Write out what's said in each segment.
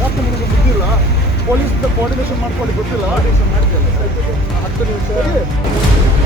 ಯಾಕೆ ನಿಮಗೆ ಗೊತ್ತಿಲ್ಲ? ಪೊಲೀಸ್ ಕೋಆರ್ಡಿನೇಷನ್ ಮಾಡ್ಕೊಳ್ಳಿ ಗೊತ್ತಿಲ್ಲ? ಮಾಡ್ತಿಲ್ಲ 10 ನಿಮಿಷ.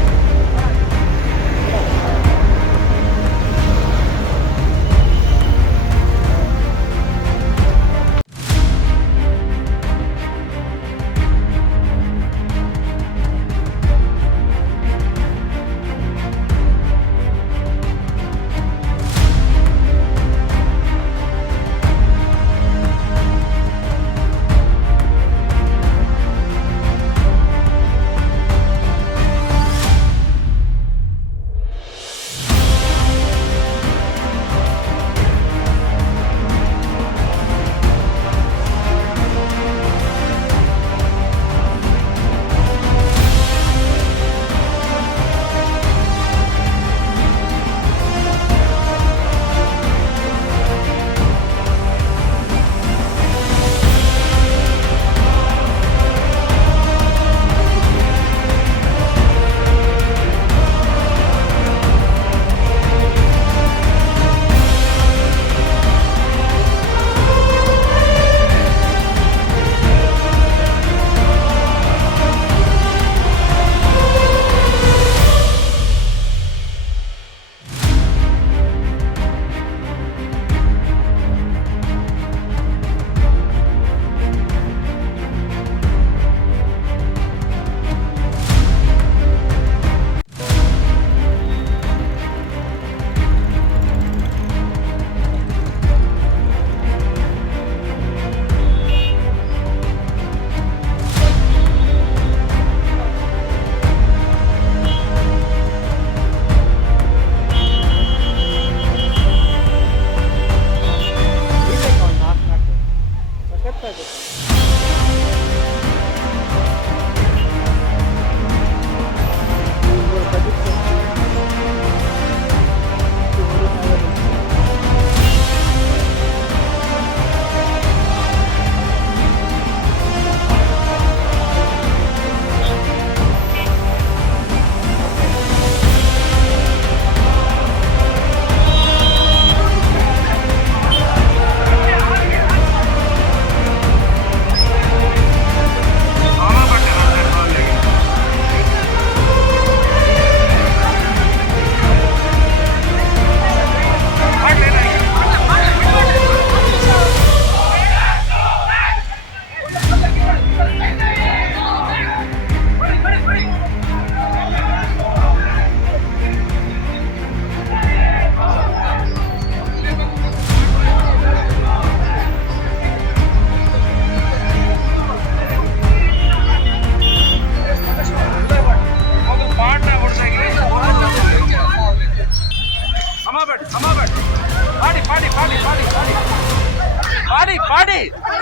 पाड़ी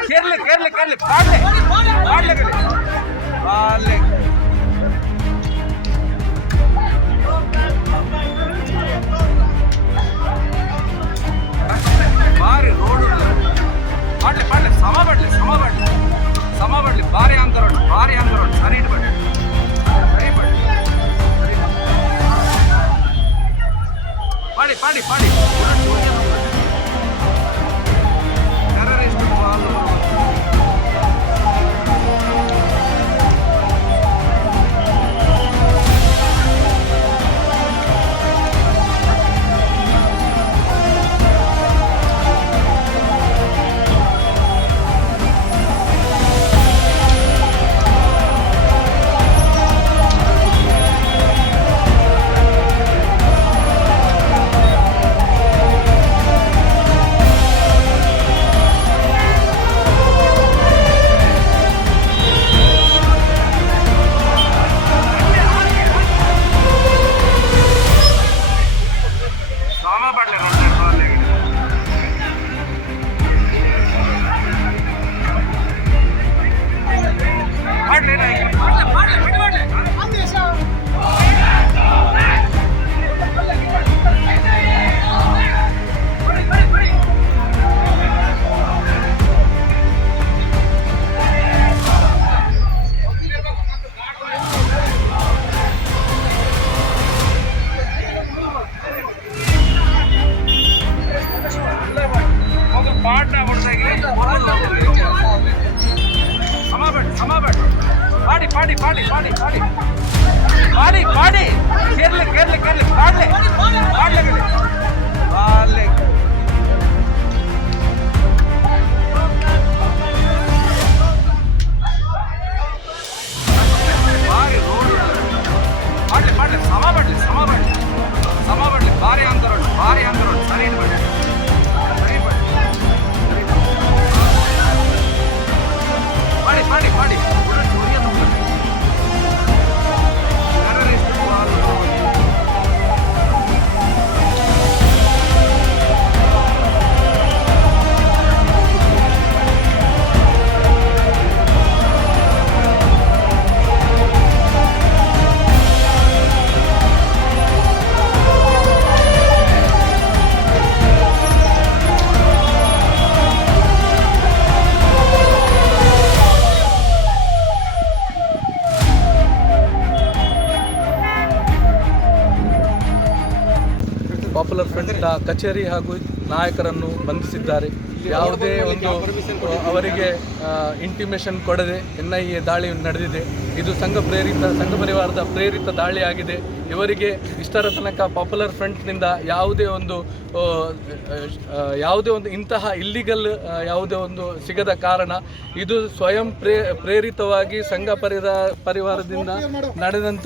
केरले केरले केरले पाड़ले पाड़ले केरले पाड़ले बारी रोड पाड़ले पाड़ले समा बढ़ले बारी अंतर सरी बढ़ले सरी बढ़ले पाड़ी पाड़ी पाड़ी पाड़ी पाड़ी पाड़ी पाड़ी पाड़ी पाड़ी केरले केरले केरले पाड़ले पाड़ले केरले पाड़ले बारी रोड पाड़ले पाड़ले समा पड़ले बारी अंदर सरी पड़ले पाड़ी पाड़ी पाड़ी ಪಾಪ್ಯುಲರ್ ಫ್ರಂಟ್ನ ಕಚೇರಿ ಹಾಗೂ ನಾಯಕರನ್ನು ಬಂಧಿಸಿದ್ದಾರೆ. ಯಾವುದೇ ಒಂದು ಅವರಿಗೆ ಇಂಟಿಮೇಷನ್ ಕೊಡದೆ NIA ದಾಳಿ ನಡೆದಿದೆ. ಇದು ಸಂಘ ಪರಿವಾರದ ಪ್ರೇರಿತ ದಾಳಿಯಾಗಿದೆ. ಇವರಿಗೆ ಇಷ್ಟರ ತನಕ ಪಾಪ್ಯುಲರ್ ಫ್ರಂಟ್ನಿಂದ ಯಾವುದೇ ಒಂದು ಇಂತಹ ಇಲ್ಲಿಗಲ್ ಯಾವುದೇ ಒಂದು ಸಿಗದ ಕಾರಣ ಇದು ಸ್ವಯಂ ಪ್ರೇರಿತವಾಗಿ ಸಂಘ ಪರಿವಾರದಿಂದ ನಡೆದಂಥ